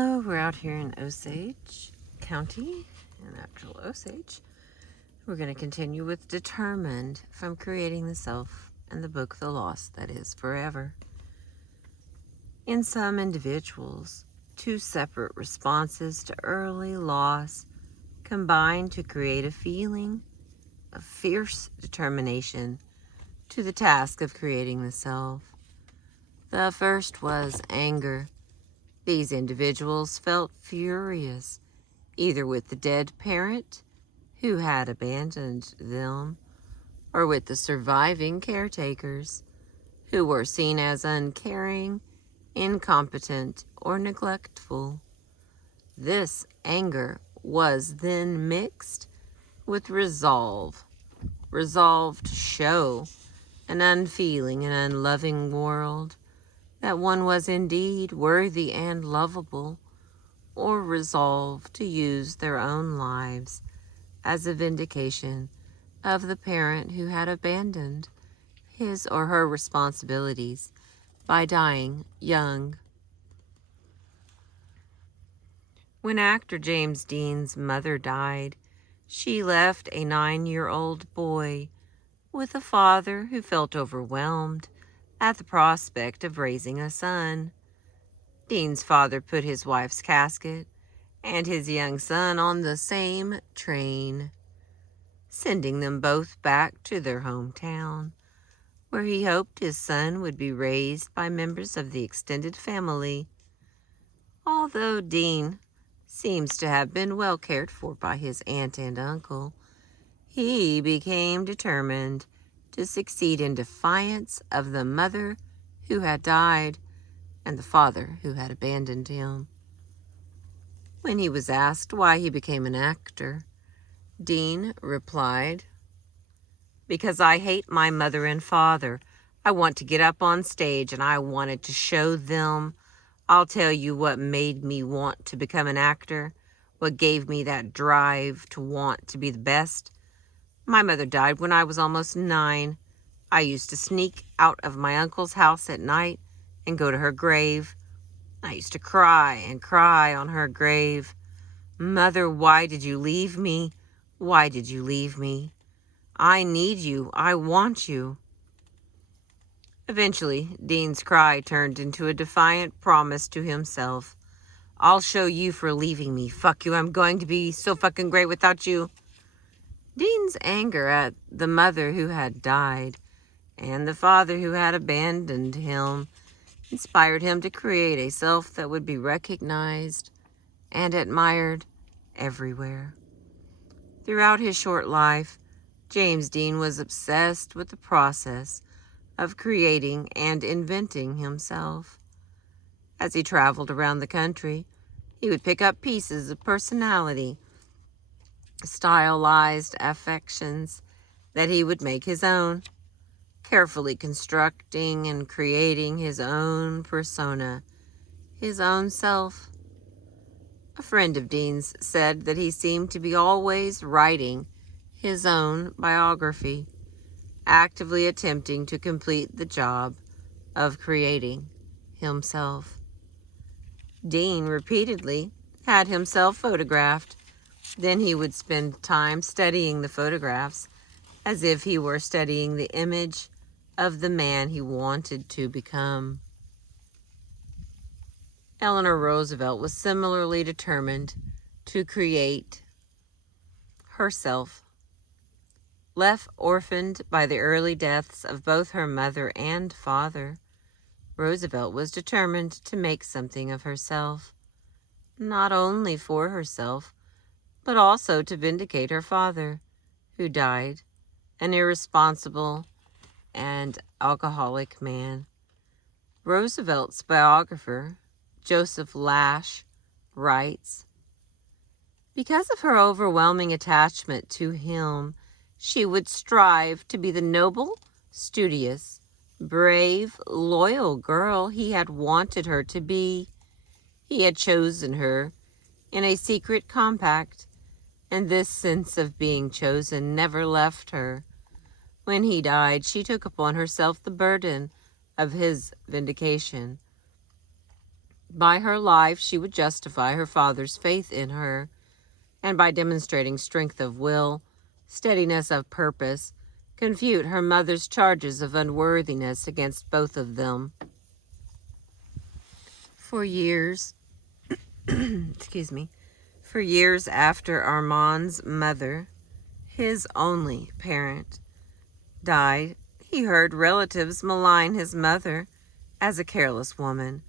Hello, we're out here in Osage County, in actual Osage. We're going to continue with Determined from Creating the Self and the book The Loss That Is Forever. In some individuals, two separate responses to early loss combine to create a feeling of fierce determination to the task of creating the self. The first was anger. These individuals felt furious, either with the dead parent who had abandoned them, or with the surviving caretakers who were seen as uncaring, incompetent, or neglectful. This anger was then mixed with resolve to show an unfeeling and unloving world that one was indeed worthy and lovable, or resolve to use their own lives as a vindication of the parent who had abandoned his or her responsibilities by dying young. When actor James Dean's mother died, she left a 9-year-old boy with a father who felt overwhelmed at the prospect of raising a son. Dean's father put his wife's casket and his young son on the same train, sending them both back to their hometown, where he hoped his son would be raised by members of the extended family. Although Dean seems to have been well cared for by his aunt and uncle, he became determined to succeed in defiance of the mother who had died and the father who had abandoned him. When he was asked why he became an actor, Dean replied, "Because I hate my mother and father. I want to get up on stage and I wanted to show them. I'll tell you what made me want to become an actor, what gave me that drive to want to be the best. My mother died when I was almost 9. I used to sneak out of my uncle's house at night and go to her grave. I used to cry and cry on her grave. Mother, why did you leave me? Why did you leave me? I need you. I want you." Eventually, Dean's cry turned into a defiant promise to himself. "I'll show you for leaving me. Fuck you. I'm going to be so fucking great without you." Dean's anger at the mother who had died and the father who had abandoned him inspired him to create a self that would be recognized and admired everywhere. Throughout his short life, James Dean was obsessed with the process of creating and inventing himself. As he traveled around the country, he would pick up pieces of personality, stylized affections that he would make his own, carefully constructing and creating his own persona, his own self. A friend of Dean's said that he seemed to be always writing his own biography, actively attempting to complete the job of creating himself. Dean repeatedly had himself photographed. Then he would spend time studying the photographs as if he were studying the image of the man he wanted to become. Eleanor Roosevelt was similarly determined to create herself. Left orphaned by the early deaths of both her mother and father, Roosevelt was determined to make something of herself, not only for herself, but also to vindicate her father, who died, an irresponsible and alcoholic man. Roosevelt's biographer, Joseph Lash, writes, "Because of her overwhelming attachment to him, she would strive to be the noble, studious, brave, loyal girl he had wanted her to be. He had chosen her in a secret compact, and this sense of being chosen never left her. When he died, she took upon herself the burden of his vindication. By her life, she would justify her father's faith in her, and by demonstrating strength of will, steadiness of purpose, confute her mother's charges of unworthiness against both of them. For years, for years after Armand's mother, his only parent, died, he heard relatives malign his mother as a careless woman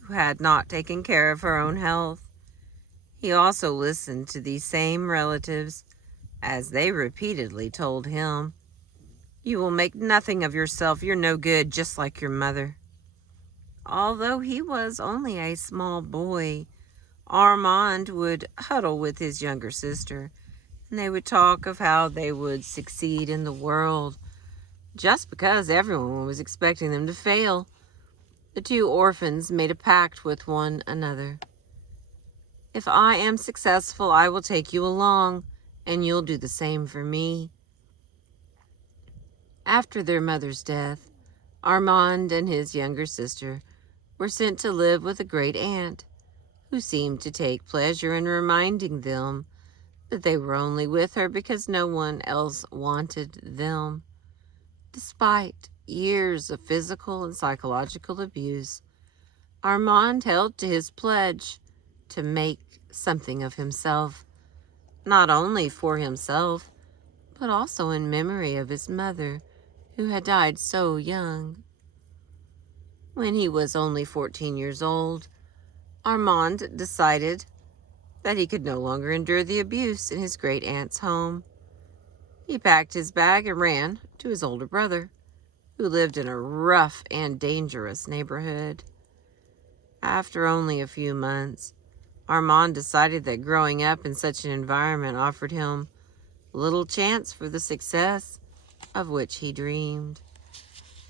who had not taken care of her own health. He also listened to these same relatives as they repeatedly told him, "You will make nothing of yourself. You're no good, just like your mother." Although he was only a small boy, Armand would huddle with his younger sister, and they would talk of how they would succeed in the world just because everyone was expecting them to fail. The two orphans made a pact with one another. "If I am successful, I will take you along, and you'll do the same for me." After their mother's death, Armand and his younger sister were sent to live with a great aunt, who seemed to take pleasure in reminding them that they were only with her because no one else wanted them. Despite years of physical and psychological abuse, Armand held to his pledge to make something of himself, not only for himself, but also in memory of his mother, who had died so young. When he was only 14 years old, Armand decided that he could no longer endure the abuse in his great aunt's home. He packed his bag and ran to his older brother, who lived in a rough and dangerous neighborhood. After only a few months, Armand decided that growing up in such an environment offered him little chance for the success of which he dreamed.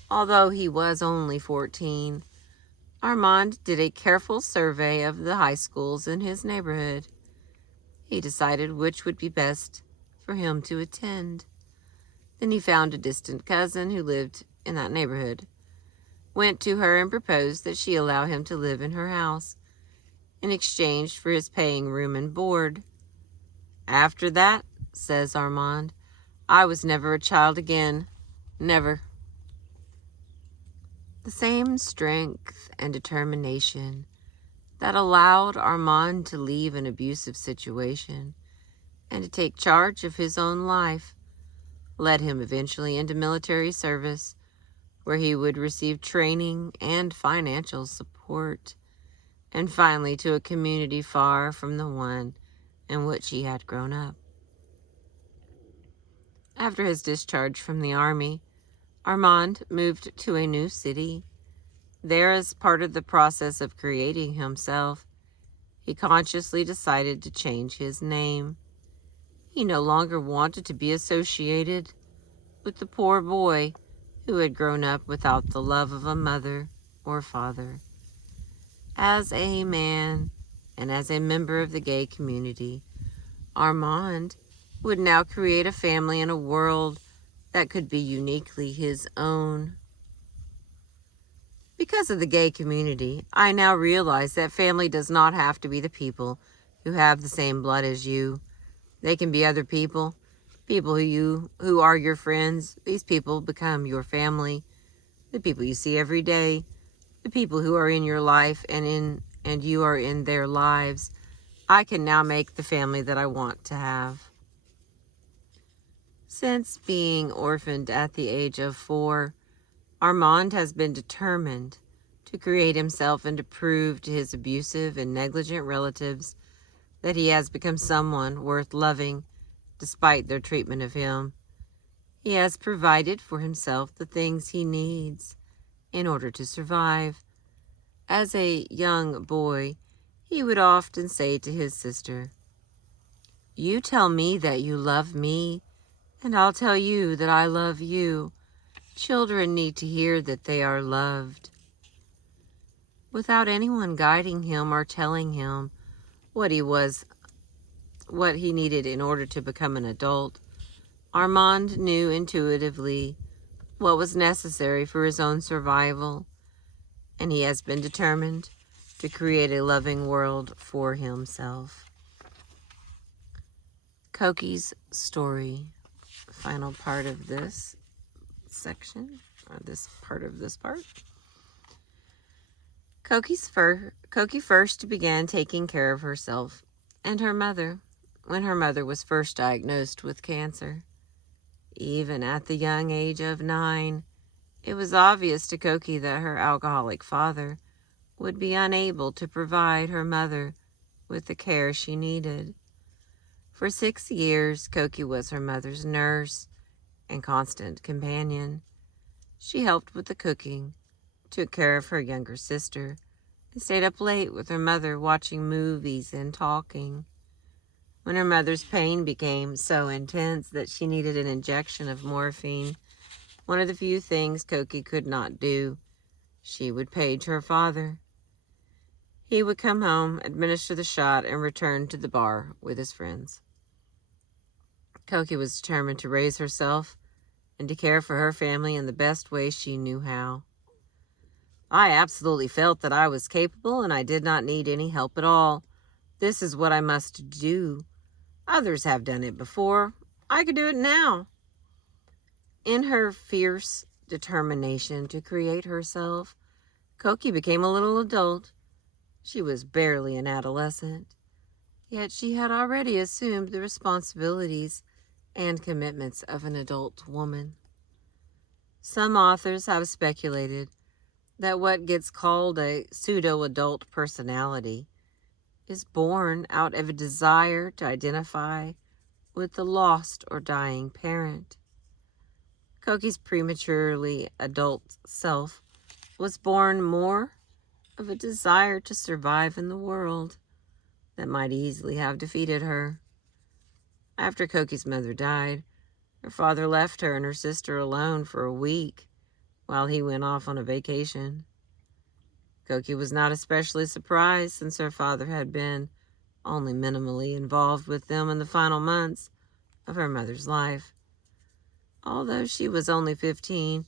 Although he was only 14, Armand did a careful survey of the high schools in his neighborhood. He decided which would be best for him to attend. Then he found a distant cousin who lived in that neighborhood, went to her and proposed that she allow him to live in her house in exchange for his paying room and board. "After that," says Armand, "I was never a child again. Never." The same strength and determination that allowed Armand to leave an abusive situation and to take charge of his own life led him eventually into military service, where he would receive training and financial support, and finally to a community far from the one in which he had grown up. After his discharge from the army, Armand moved to a new city. There, as part of the process of creating himself, he consciously decided to change his name. He no longer wanted to be associated with the poor boy who had grown up without the love of a mother or father. As a man and as a member of the gay community, Armand would now create a family in a world that could be uniquely his own. Because of the gay community, I now realize that family does not have to be the people who have the same blood as you. They can be other people, people who are your friends. These people become your family, the people you see every day, the people who are in your life and you are in their lives. I can now make the family that I want to have. Since being orphaned at the age of 4, Armand has been determined to create himself and to prove to his abusive and negligent relatives that he has become someone worth loving despite their treatment of him. He has provided for himself the things he needs in order to survive. As a young boy, he would often say to his sister, "You tell me that you love me, and I'll tell you that I love you. Children need to hear that they are loved." Without anyone guiding him or telling him what he needed in order to become an adult, Armand knew intuitively what was necessary for his own survival, and he has been determined to create a loving world for himself. Koki's story, final part of this section, or this part of this part. Koki first began taking care of herself and her mother when her mother was first diagnosed with cancer. Even at the young age of 9, it was obvious to Koki that her alcoholic father would be unable to provide her mother with the care she needed. For 6 years, Koki was her mother's nurse and constant companion. She helped with the cooking, took care of her younger sister, and stayed up late with her mother watching movies and talking. When her mother's pain became so intense that she needed an injection of morphine, one of the few things Koki could not do, she would page her father. He would come home, administer the shot, and return to the bar with his friends. Koki was determined to raise herself and to care for her family in the best way she knew how. I absolutely felt that I was capable and I did not need any help at all. This is what I must do. Others have done it before. I could do it now. In her fierce determination to create herself, Koki became a little adult. She was barely an adolescent, yet she had already assumed the responsibilities and commitments of an adult woman. Some authors have speculated that what gets called a pseudo-adult personality is born out of a desire to identify with the lost or dying parent. Koki's prematurely adult self was born more of a desire to survive in the world that might easily have defeated her. After Koki's mother died, her father left her and her sister alone for a week while he went off on a vacation. Koki was not especially surprised since her father had been only minimally involved with them in the final months of her mother's life. Although she was only 15,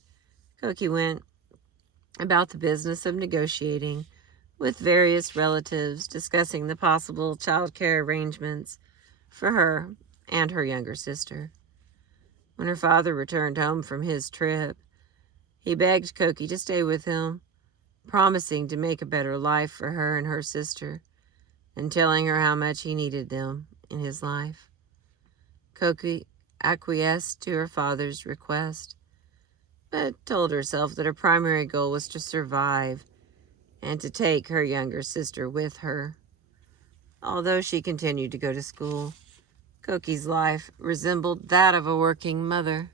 Koki went about the business of negotiating with various relatives, discussing the possible child care arrangements for her and her younger sister. When her father returned home from his trip, he begged Koki to stay with him, promising to make a better life for her and her sister, and telling her how much he needed them in his life. Koki acquiesced to her father's request, but told herself that her primary goal was to survive and to take her younger sister with her. Although she continued to go to school, Koki's life resembled that of a working mother.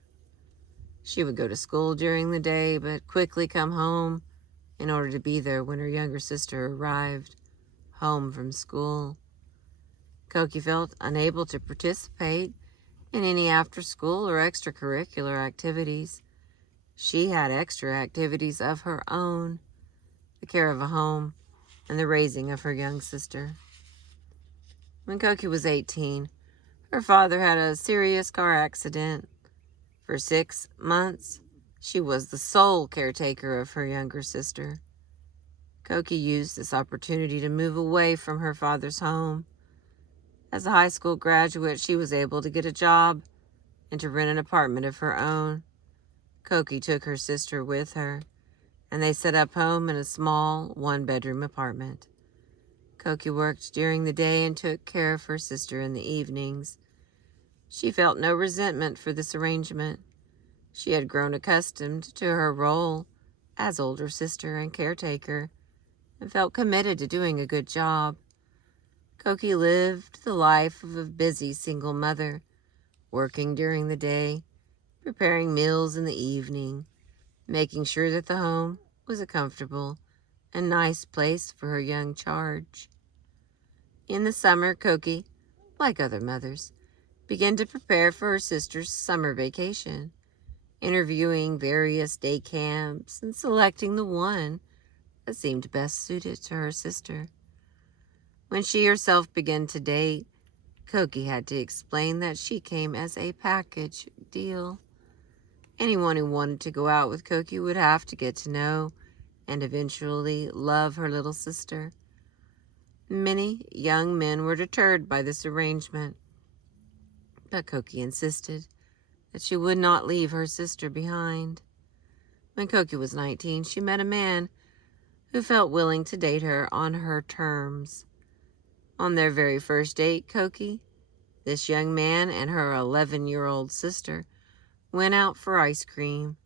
She would go to school during the day, but quickly come home in order to be there when her younger sister arrived home from school. Koki felt unable to participate in any after-school or extracurricular activities. She had extra activities of her own, the care of a home, and the raising of her young sister. When Koki was 18, her father had a serious car accident. For 6 months, she was the sole caretaker of her younger sister. Koki used this opportunity to move away from her father's home. As a high school graduate, she was able to get a job and to rent an apartment of her own. Koki took her sister with her, and they set up home in a small one-bedroom apartment. Koki worked during the day and took care of her sister in the evenings. She felt no resentment for this arrangement. She had grown accustomed to her role as older sister and caretaker and felt committed to doing a good job. Koki lived the life of a busy single mother, working during the day, preparing meals in the evening, making sure that the home was a comfortable and nice place for her young charge. In the summer, Koki, like other mothers, began to prepare for her sister's summer vacation, interviewing various day camps and selecting the one that seemed best suited to her sister. When she herself began to date, Koki had to explain that she came as a package deal. Anyone who wanted to go out with Koki would have to get to know and eventually love her little sister. Many young men were deterred by this arrangement, but Koki insisted that she would not leave her sister behind. When Koki was 19, she met a man who felt willing to date her on her terms. On their very first date, Koki, this young man, and her 11-year-old sister went out for ice cream.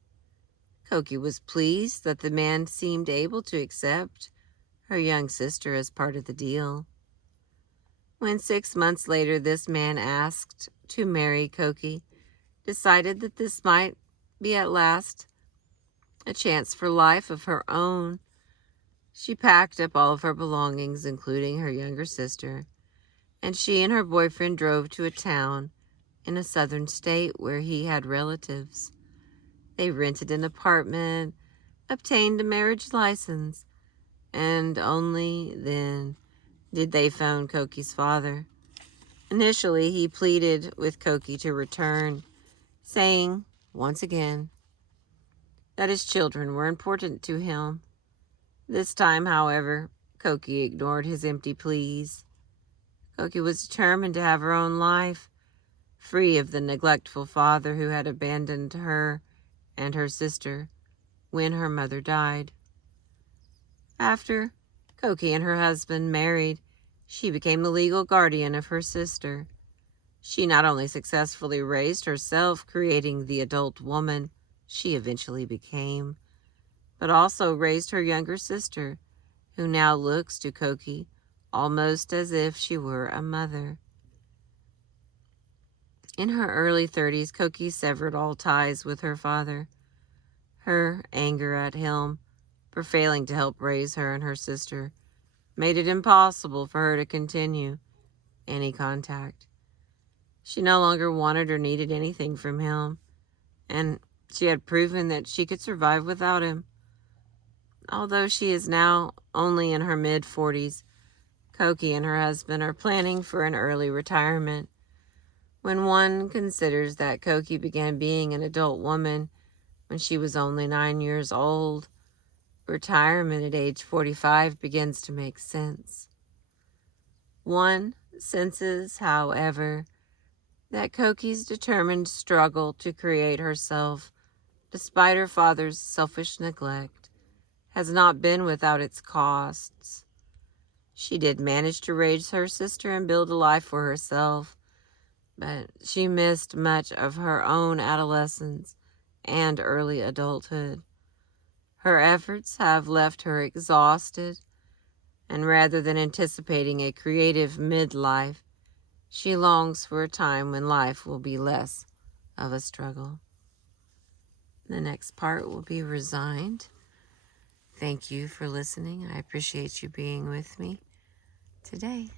Koki was pleased that the man seemed able to accept her young sister as part of the deal. When 6 months later this man asked to marry, Koki decided that this might be at last a chance for life of her own. She packed up all of her belongings, including her younger sister, and she and her boyfriend drove to a town in a southern state where he had relatives. They rented an apartment, obtained a marriage license, and only then did they phone Koki's father. Initially, he pleaded with Koki to return, saying, once again, that his children were important to him. This time, however, Koki ignored his empty pleas. Koki was determined to have her own life, free of the neglectful father who had abandoned her and her sister when her mother died. After Koki and her husband married, she became the legal guardian of her sister. She not only successfully raised herself, creating the adult woman she eventually became, but also raised her younger sister, who now looks to Koki almost as if she were a mother. In her early 30s, Koki severed all ties with her father. Her anger at him for failing to help raise her and her sister made it impossible for her to continue any contact. She no longer wanted or needed anything from him, and she had proven that she could survive without him. Although she is now only in her mid-40s, Koki and her husband are planning for an early retirement. When one considers that Koki began being an adult woman when she was only 9 years old, retirement at age 45 begins to make sense. One senses, however, that Koki's determined struggle to create herself, despite her father's selfish neglect, has not been without its costs. She did manage to raise her sister and build a life for herself, but she missed much of her own adolescence and early adulthood. Her efforts have left her exhausted, and rather than anticipating a creative midlife, she longs for a time when life will be less of a struggle. The next part will be resigned. Thank you for listening. I appreciate you being with me today.